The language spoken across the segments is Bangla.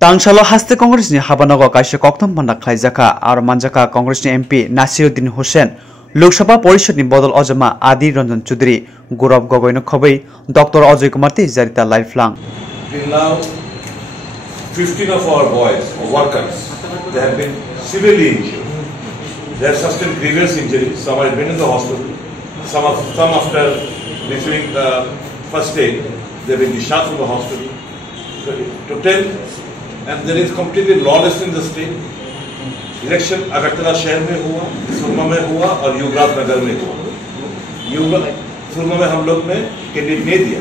Tangsalo haste Congress ni habanago kaisa koktam banda khlaijaka ar manjaka Congress ni MP Nasiruddin Hussain Lok Sabha Porishod ni bodol ojama Adi Ranjan Chaudhary Gaurav Gogoi no khabai Dr. Ajay Kumar te jarita lifelong. Till now, 15 of our boys or workers, they have been severely injured. They have sustained grievous injuries. Some have been in the hospital. Some after receiving the first aid, they have been discharged from the hospital. To tell, and there is completely lawless in the state. Election Agartala शहर में हुआ, सुरमा में हुआ और युवराज नगर में हुआ। सुरमा में हम लोग ने कैंडिडेट नहीं दिया,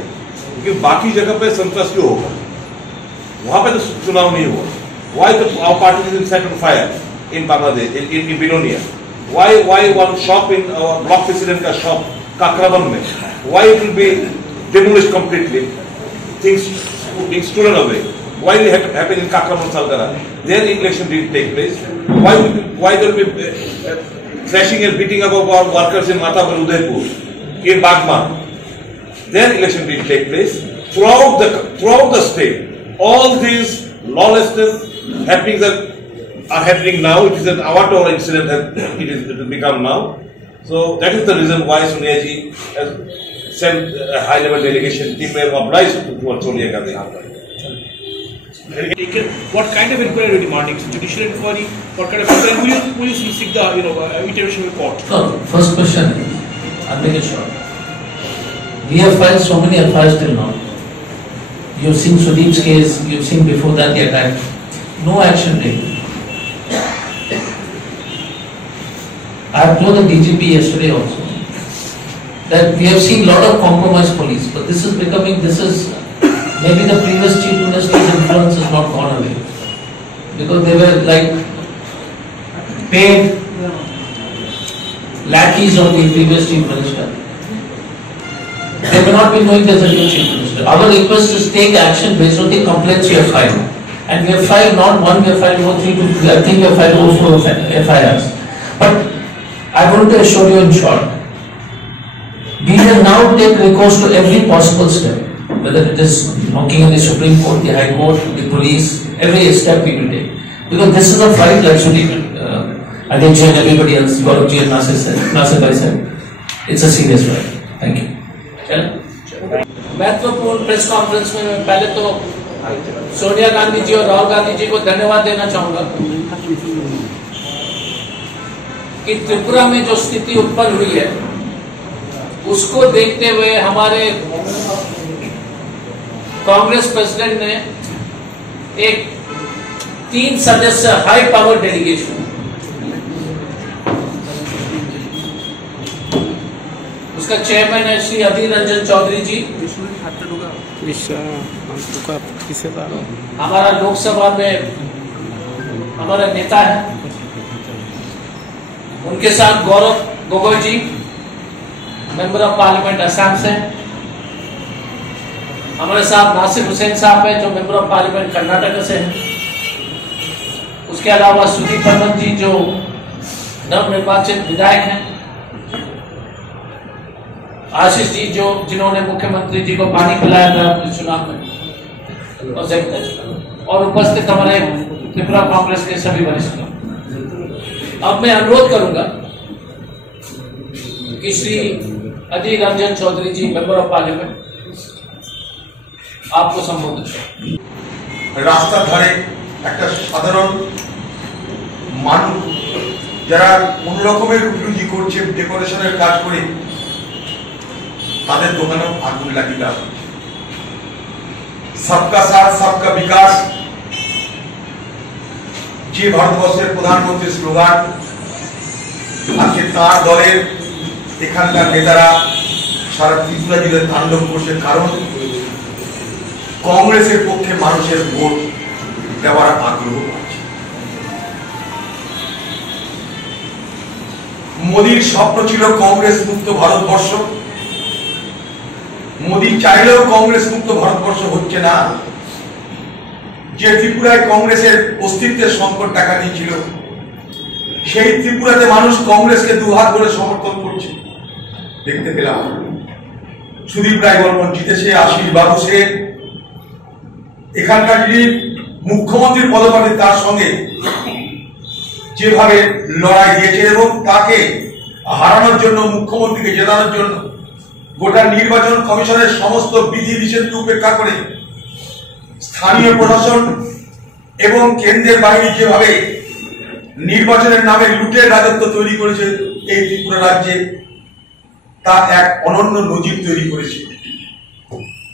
लेकिन बाकी जगह पे संतोष क्यों होगा? वहां पे तो चुनाव नहीं हुआ। Why our party is set on fire in Bangladesh, in Binonia? Why one shop in our block president का shop Kakraban में? Why it will be demolished completely? Things being stolen away. Why will it happen in Kakraban Salgara? Their election didn't take place. Why there will be thrashing and beating up of our workers in Matabar Udaipur, in Bagman? Their election didn't take place. Throughout the state, all these lawlessness are happening now. It is an avatar incident that it has become now. So that is the reason why Sonia ji has sent a high-level delegation team obliged towards Sonia Gandhi. What kind of inquiry are you demanding? Judicial inquiry? What kind of inquiry? Will you seek the iteration report? No, first question, I'll make it short. We have filed so many FIRs till now. You've seen Sudeep's case, you've seen before that the attack. No action taken. I have told the DGP yesterday also that we have seen a lot of compromised police, but this is maybe the previous chief minister's influence has not gone away, because they were like paid lackeys of the previous chief minister. They may not be knowing there's a new chief minister. Our request is take action based on the complaints we have filed, and we have filed not one, we have filed over 3 to I think we have filed over 4 FIRs. But I want to assure you in short, we will now take recourse to every possible step. Whether it is knocking on the Supreme Court, the High Court, the police, every step we will take. Because this is a fight like Sudeep, Aditya and everybody else, Gaurav and Nasir Bhai said. It's a serious fight. Thank you. महत्वपूर्ण प्रेस कॉन्फ्रेंस में मैं पहले तो सोनिया गांधी जी और राहुल गांधी जी को धन्यवाद देना चाहूंगा कि त्रिपुरा में जो स्थिति उत्पन्न हुई है उसको देखते हुए हमारे कांग्रेस प्रेसिडेंट ने एक 3 सदस्य हाई पावर डेलीगेशन, उसका चेयरमैन है श्री अधीर रंजन चौधरी जी, हमारा लोकसभा में हमारा नेता है, उनके साथ गौरव गोगोई जी मेंबर ऑफ पार्लियामेंट असम से, हमारे साथ नासिर हुसैन साहब है जो मेंबर ऑफ पार्लियामेंट कर्नाटक से हैं, उसके अलावा सुदीप बर्मन जी जो नवनिर्वाचित विधायक हैं, आशीष जी जिन्होंने मुख्यमंत्री जी को पानी पिलाया था अपने चुनाव में, और उपस्थित हमारे त्रिपुरा कांग्रेस के सभी वरिष्ठ। अब मैं अनुरोध करूंगा कि श्री अधीर रंजन चौधरी जी मेंबर ऑफ पार्लियामेंट आपको संबोधित करें। रास्ता धारे एक साधारण मानुष যারা কোন রকমের রুটি করছে ডেকোরেশনের কাজ করে তাদের দোকানে আগুন লাগিয়ে দেওয়া হচ্ছে। सबका साथ सबका विकास যে ভারতবর্ষের প্রধানমন্ত্রীর স্লোগান, আজকে তার দলের এখানকার নেতারা সারা ত্রিপুরা জুড়ে তাণ্ডব করছে, কারণ কংগ্রেসের পক্ষে মানুষের ভোট দেওয়ার আগ্রহ আছে। মোদির স্বপ্ন ছিল কংগ্রেস মুক্ত ভারতবর্ষ। মোদি চাইলেও কংগ্রেস মুক্ত ভারতবর্ষ হচ্ছে না। যে ত্রিপুরায় কংগ্রেসের অস্তিত্বের সংকট দেখা দিয়েছিল, সেই ত্রিপুরাতে মানুষ কংগ্রেসকে দুহাত ভরে সমর্থন করছে। দেখতে পেলাম সুদীপ রায় বর্মন জিতেছে, আশিস বাবু সে এখানকার যিনি মুখ্যমন্ত্রীর পদপ্রার্থী তার সঙ্গে যেভাবে লড়াই দিয়েছে এবং তাকে হারানোর জন্য, মুখ্যমন্ত্রীকে জেতানোর জন্য গোটা নির্বাচন কমিশনের সমস্ত বিধিনিষেধকে উপেক্ষা করে স্থানীয় প্রশাসন এবং কেন্দ্রের বাহিনী যেভাবে নির্বাচনের নামে লুটের রাজত্ব তৈরি করেছে এই ত্রিপুরা রাজ্যে, তা এক অনন্য নজির তৈরি করেছে।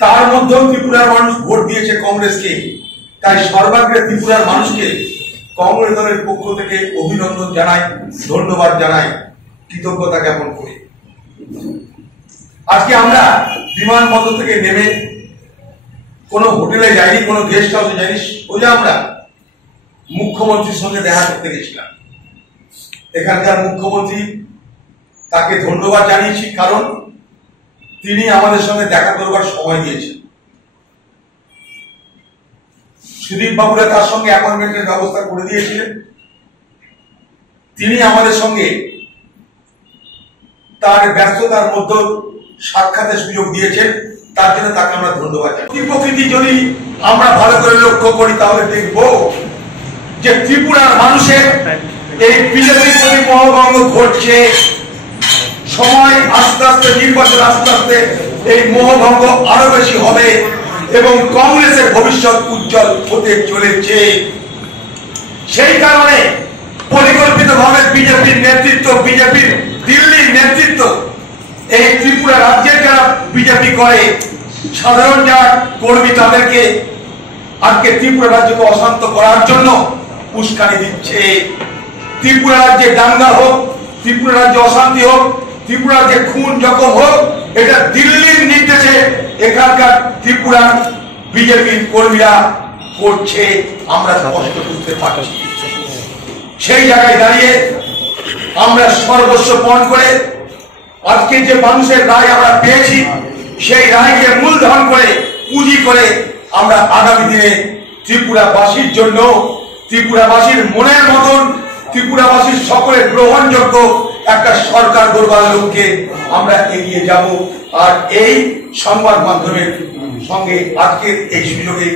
তার মধ্যেও ত্রিপুরার মানুষ ভোট দিয়েছে কংগ্রেসকে। তাই সর্বাগ্রে ত্রিপুরার মানুষকে কংগ্রেস দলের পক্ষ থেকে অভিনন্দন জানাই, ধন্যবাদ জানাই, কৃতজ্ঞতা জ্ঞাপন করি। আজকে আমরা বিমানবন্দর থেকে নেমে কোনো হোটেলে যাইনি, কোনো গেস্ট হাউসে যাইনি, সোজা আমরা মুখ্যমন্ত্রীর সঙ্গে দেখা করতে গেছিলাম। এখানকার মুখ্যমন্ত্রী, তাকে ধন্যবাদ জানিয়েছি, কারণ তিনি আমাদের সঙ্গে দেখা করবার সময় দিয়েছেন। সুদীপ বাবুরা তার সঙ্গে অ্যাপয়েন্টমেন্টের ব্যবস্থা করে দিয়েছিলেন। তিনি আমাদের সঙ্গে তার ব্যস্ততার মধ্যে সাক্ষাতের সুযোগ দিয়েছেন, তার জন্য তাকে আমরা ধন্যবাদ জানাই। প্রকৃতি যদি আমরা ভালো করে লক্ষ্য করি তাহলে দেখব যে ত্রিপুরার মানুষের এই বিজেপির প্রতি মোহভঙ্গ ঘটছে। সময় আস্তে আস্তে, নির্বাচন আস্তে আস্তে এই মোহভঙ্গ আরো বেশি হবে এবং কংগ্রেসের ভবিষ্যৎ উজ্জ্বল হতে চলেছে। সেই কারণে পরিকল্পিতভাবে বিজেপির নেতৃত্ব, বিজেপির দিল্লির নেতৃত্ব এই ত্রিপুরা রাজ্যের যারা বিজেপি করে, সাধারণ যারা কর্মী, তাদেরকে আজকে ত্রিপুরা রাজ্যকে অশান্ত করার জন্য উস্কানি দিচ্ছে। ত্রিপুরা রাজ্যে দাঙ্গা হোক, ত্রিপুরা রাজ্যে অশান্তি হোক, ত্রিপুরা রাজ্যে খুন জখম হোক, এটা দিল্লির নির্দেশে এখানকার ত্রিপুরার বিজেপির কর্মীরা করছে, আমরা স্পষ্ট বুঝতে পারছি। সেই জায়গায় দাঁড়িয়ে আমরা সর্বস্ব পণ করে আজকে যে মানুষের রায় আমরা পেয়েছি, সেই রায়কে মূলধন করে, পুঁজি করে আমরা আগামী দিনে ত্রিপুরাবাসীর জন্য, ত্রিপুরাবাসীর মনের মতন, ত্রিপুরাবাসীর সকলের গ্রহণযোগ্য একটা সরকার গড়বার লক্ষ্যে আমরা এগিয়ে যাব। আর এই সংবাদ মাধ্যমের সঙ্গে আজকের এই সুযোগে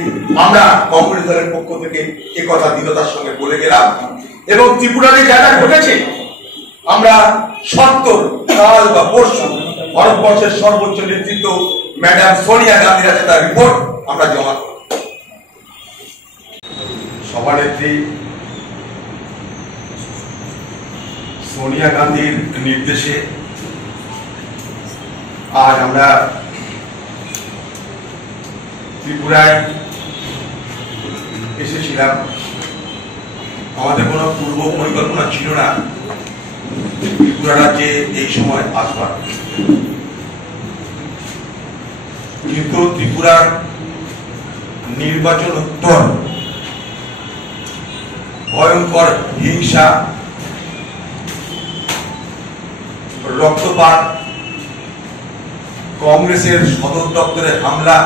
আমরা কংগ্রেস দলের পক্ষ থেকে একথা দৃঢ়তার সঙ্গে বলে গেলাম। এবং ত্রিপুরাতে যারা ঘটেছে, আমরা ৭০ কাল বা পরশু ভারতবর্ষের সর্বোচ্চ নেতৃত্ব ম্যাডাম সোনিয়া গান্ধীর কাছে তার রিপোর্ট আমরা জমা করব। সভানেত্রী সোনিয়া গান্ধীর নির্দেশে আজ আমরা ত্রিপুরায় এসেছিলাম। আমাদের কোনো পূর্ব পরিকল্পনা ছিল না ত্রিপুরা রাজ্যে এই সময় আসবার, কিন্তু ত্রিপুরার নির্বাচন উত্তর ভয়ঙ্কর হিংসা, রক্তপাত, কংগ্রেসের সদর দপ্তরে হামলা,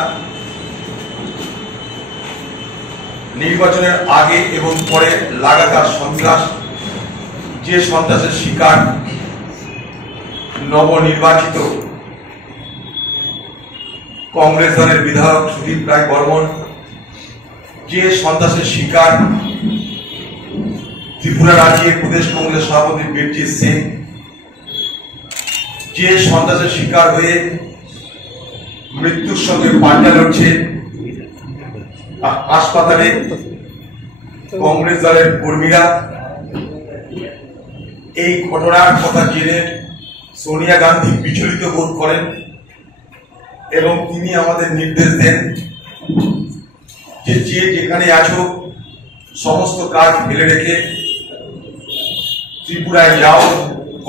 নির্বাচনের আগে এবং পরে লাগাতার সন্ত্রাস, যে সন্ত্রাসের শিকার নবনির্বাচিত কংগ্রেস দলের বিধায়ক সুদীপ রায় বর্মন, যে সন্ত্রাসের শিকার ত্রিপুরা রাজ্যের প্রদেশ কংগ্রেস সভাপতি বীরজিৎ সিং, যে সন্ত্রাসের শিকার হয়ে মৃত্যুর সঙ্গে পাল্টা লড়ছে হাসপাতালে কংগ্রেস দলের কর্মীরা, এই ঘটনার কথা জেনে সোনিয়া গান্ধী বিচলিত বোধ করেন এবং তিনি আমাদের নির্দেশ দেন যে যেখানে আছো সমস্ত কাজ ফেলে রেখে ত্রিপুরায় যাও,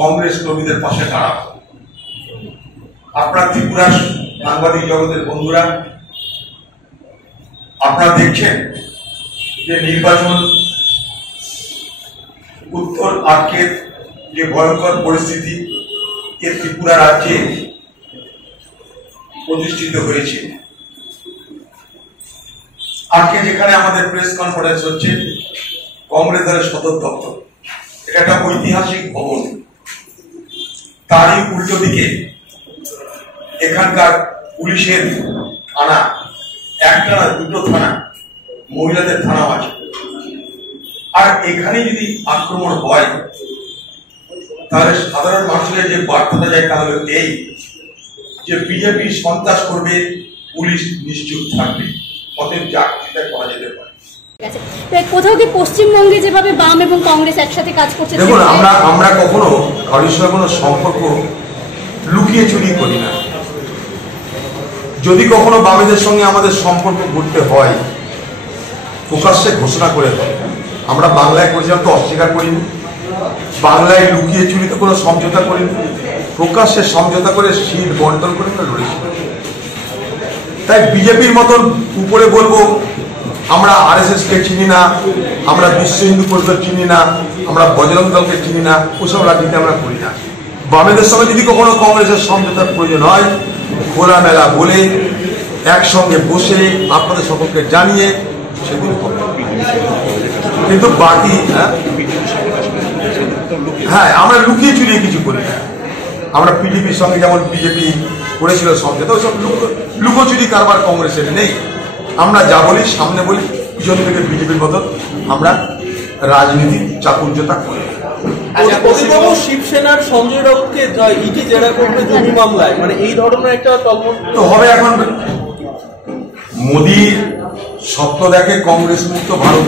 কংগ্রেস কর্মীদের পাশে দাঁড়াও। আপনারা ত্রিপুরার সাংবাদিক জগতের বন্ধুরা, আপনারা দেখছেন যে নির্বাচন উত্তর আটকের যে ভয়ঙ্কর পরিস্থিতি এ ত্রিপুরা রাজ্যে প্রতিষ্ঠিত হয়েছে। আজকে যেখানে আমাদের প্রেস কনফারেন্স হচ্ছে কংগ্রেস দলের সদর দপ্তর, এটা একটা ঐতিহাসিক ভবন, তারই উল্টো দিকে এখানকার পুলিশের থানা, একটা না দুটো থানা, মহিলাদের থানাও আছে। আর এখানে যদি আক্রমণ হয় তাহলে সাধারণ মানুষের যে বার্তাটা যায় তা হলো এই যে বিজেপি সন্ত্রাস করবে, পুলিশ নিশ্চুপ থাকবে, অতএব চাকরিটা করা যেতে পারে। কোথাও কি পশ্চিমবঙ্গে যেভাবে বাম এবং কংগ্রেস একসাথে কাজ করছে? দেখুন, আমরা কখনো কারোর সঙ্গে কোনো সম্পর্ক লুকিয়ে চুরি করি না। যদি কখনো বামেদের সঙ্গে আমাদের সম্পর্ক করতে হয় প্রকাশ্যে ঘোষণা করে হয়। আমরা বাংলায় করেছিলাম তো অস্বীকার করিনি, বাংলায় লুকিয়ে চুরিতে কোনো সমঝোতা করিনি, প্রকাশ্যে সমঝোতা করে সিট বন্টন করে লড়েছি। তাই বিজেপির মতন উপরে বলবো আমরা RSS কে চিনি না, আমরা বিশ্ব হিন্দু পরিষদ চিনি না, আমরা বজরং দলকে চিনি না, ওসব রাজনীতি আমরা করি না। বামেদের সঙ্গে যদি কখনো কংগ্রেসের সমঝোতার প্রয়োজন হয় খোলামেলা বলে একসঙ্গে বসে আপনাদের সকলকে জানিয়ে সেদিন হবে। কিন্তু বাকি হ্যাঁ আমরা লুকিয়ে চুরিয়ে কিছু করি না। আমরা PDPর সঙ্গে যেমন বিজেপি করেছিল সমঝোতা, ওইসব লুকোচুরি কারবার কংগ্রেসের নেই। আমরা যা বলি সামনে বলি, পিছন থেকে বিজেপির মতন আমরা রাজনীতি চাকুর্যতা করি। শিবসেনার সঞ্জয় রাউতকে ইডি জেরা করবে জমি মামলায়, মানে এই ধরনের একটা তো হবে। এখন মোদী স্বপ্ন দেখে কংগ্রেস মুক্ত ভারত।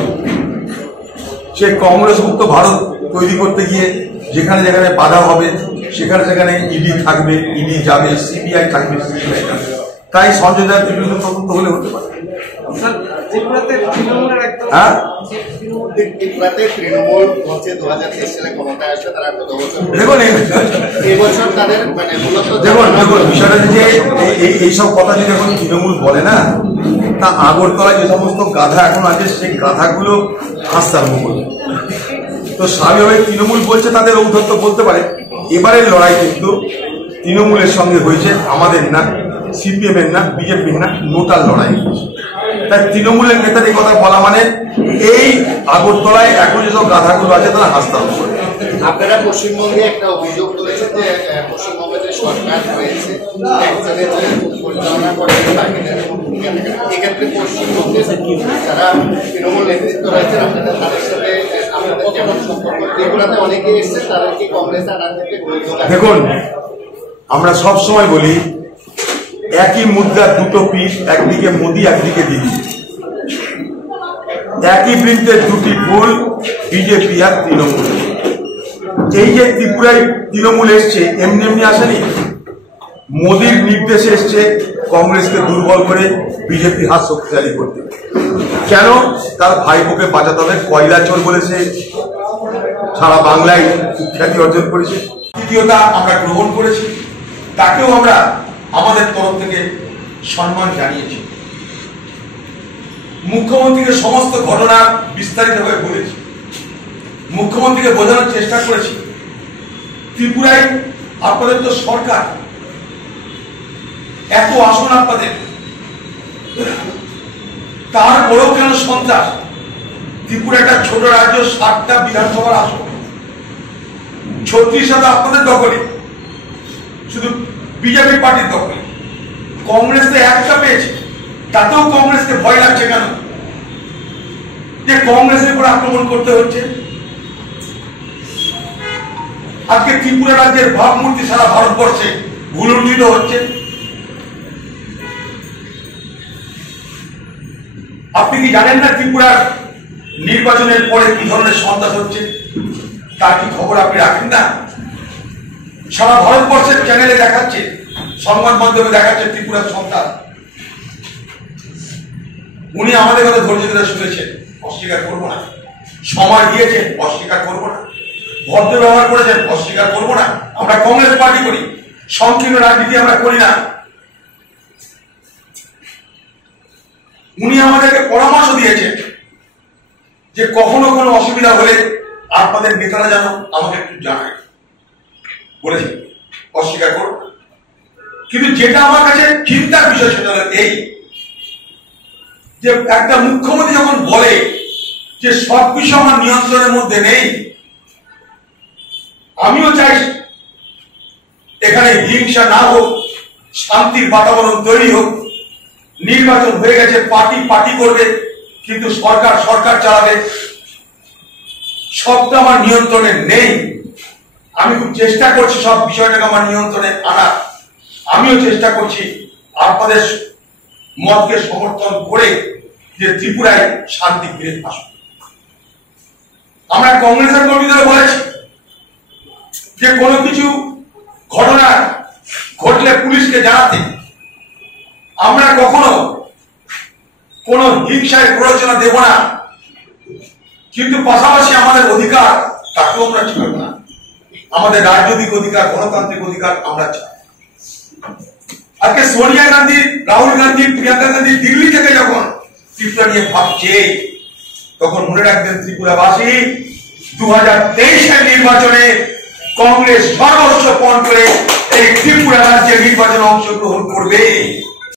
সে কংগ্রেস মুক্ত ভারত তৈরি করতে গিয়ে যেখানে যেখানে বাধা হবে সেখানে সেখানে ইডি থাকবে, ইডি যাবে, CBI থাকবে, CBI যাবে। তাই সঞ্জয় রাউতের বিরুদ্ধে তদন্ত হলে হতে পারে। হ্যাঁ, তৃণমূল হচ্ছে 2023 সালে ক্ষমতায় আসবে, তারা কত বছর দেখুন এবছর তাদের মানে মূলত দেখুন বিষয়টা যে এইসব কথা যদি এখন তৃণমূল বলে না, তা আগরতলায় যে সমস্ত গাধা এখন আছে সেই গাধাগুলো হাসতে আরম্ভ করবে। তো স্বাভাবিকভাবে তৃণমূল বলছে তাদের ঔদ্ধত্য বলতে পারে। এবারের লড়াই কিন্তু তৃণমূলের সঙ্গে হয়েছে, আমাদের না, CPM এর না, বিজেপির না, নোটাল লড়াই। তাই তৃণমূলের নেতাদের কথা বলা মানে এই আগরতলায় এখন যেসব গাধাগুলো আছে তারা হাসতে আরম্ভ করবে। আপনারা পশ্চিমবঙ্গে একটা অভিযোগ তুলেছেন যে পশ্চিমবঙ্গে যে সরকার রয়েছে পরিচালনা করে এক্ষেত্রে পশ্চিমবঙ্গে যারা তৃণমূল নেতৃত্ব রয়েছেন আপনাদের তাদের সাথে আপনাদের কেমন সম্পর্ক? ত্রিপুরাতে অনেকে এসছে, তাদেরকে কংগ্রেস আনার থেকে দেখুন, আমরা সব সময় বলি একই মুদ্রার দুটো পিঠ, একদিকে মোদি একদিকে দিদি। একই বৃন্তের দুটি ফুল, বিজেপি আর তৃণমূল। এই যে ত্রিপুরায় তৃণমূল এসছে এমনি এমনি আসেনি, মোদির নির্দেশে এসছে কংগ্রেসকে দুর্বল করে বিজেপির হাত শক্তিশালী করতে। কেন? তার ভাইপোকে বাঁচাতে হবে। কয়লা চোর বলেছে, সারা বাংলায় খ্যাতি অর্জন করেছে। দ্বিতীয়তা আমরা গ্রহণ করেছি, তাকেও আমরা আমাদের তরফ থেকে সম্মান জানিয়েছি। মুখ্যমন্ত্রীকে সমস্ত ঘটনা বিস্তারিতভাবে বলেছি, মুখ্যমন্ত্রীকে বোঝানোর চেষ্টা করেছি ত্রিপুরায় আপনাদের তো সরকার, এত আসন আপনাদের, তারপরেও কেন সন্ত্রাস? ত্রিপুরা একটা ছোট রাজ্য, 7টা বিধানসভার আসন, 36টা আপনাদের দখলে, শুধু বিজেপি পার্টির দখলে। কংগ্রেস তো একটা পেয়েছে, তাতেও কংগ্রেসকে ভয় লাগছে কেন যে কংগ্রেসের উপর আক্রমণ করতে হচ্ছে? আজকে ত্রিপুরা রাজ্যের ভাবমূর্তি সারা ভারতবর্ষে ভুলুণ্ঠিত হচ্ছে। আপনি কি জানেন না ত্রিপুরার নির্বাচনের পরে কি ধরনের সন্ত্রাস হচ্ছে? তার কি খবর আপনি রাখেন না? সারা ভারতবর্ষের চ্যানেলে দেখাচ্ছে, সংবাদ মাধ্যমে দেখাচ্ছে ত্রিপুরার সন্ত্রাস। উনি আমাদের কথা ধৈর্য ধরে শুনেছেন, অস্বীকার করবো না। সময় দিয়েছেন, অস্বীকার করবো না। ভদ্র ব্যবহার করেছেন, অস্বীকার করবো না। আমরা কংগ্রেস পার্টি করি, সংকীর্ণ রাজনীতি আমরা করি না। উনি আমাদেরকে পরামর্শ দিয়েছেন যে কখনো কোনো অসুবিধা হলে আপনাদের নেতারা যেন আমাকে একটু জানায়, বলেছেন, অস্বীকার করব। কিন্তু যেটা আমার কাছে চিন্তার বিষয় সেটা এই যে একটা মুখ্যমন্ত্রী যখন বলে যে সবকিছু আমার নিয়ন্ত্রণের মধ্যে নেই, আমিও চাই এখানে হিংসা না হোক, শান্তির বাতাবরণ তৈরি হোক। নির্বাচন হয়ে গেছে, পার্টি করবে, কিন্তু সরকার চালাবে, সবটা আমার নিয়ন্ত্রণে নেই। আমি খুব চেষ্টা করছি সব বিষয়টাকে আমার নিয়ন্ত্রণে আনা। আমিও চেষ্টা করছি আপনাদের মতকে সমর্থন করে যে ত্রিপুরায় শান্তি ফিরে আসবে। আমরা কংগ্রেসের কর্মীদের বলেছি যে কোনো কিছু ঘটনা ঘটলে পুলিশকে জানাতে, আমরা কখনো কোন হিংসায় প্ররোচনা দেব না, কিন্তু পাশাপাশি আমাদের অধিকার তাকেও আমরা ছাড়ব না। আমাদের রাজনৈতিক অধিকার, গণতান্ত্রিক অধিকার আমরা চাই। আজকে সোনিয়া গান্ধী, রাহুল গান্ধী, প্রিয়াঙ্কা গান্ধী দিল্লি থেকে যখন ত্রিপুরা নিয়ে ভাবছে, তখন মনে রাখবেন ত্রিপুরাবাসী 2023-এর নির্বাচনে কংগ্রেস সর্বোচ্চ পণ করে এই ত্রিপুরা রাজ্যের নির্বাচনে অংশগ্রহণ করবে।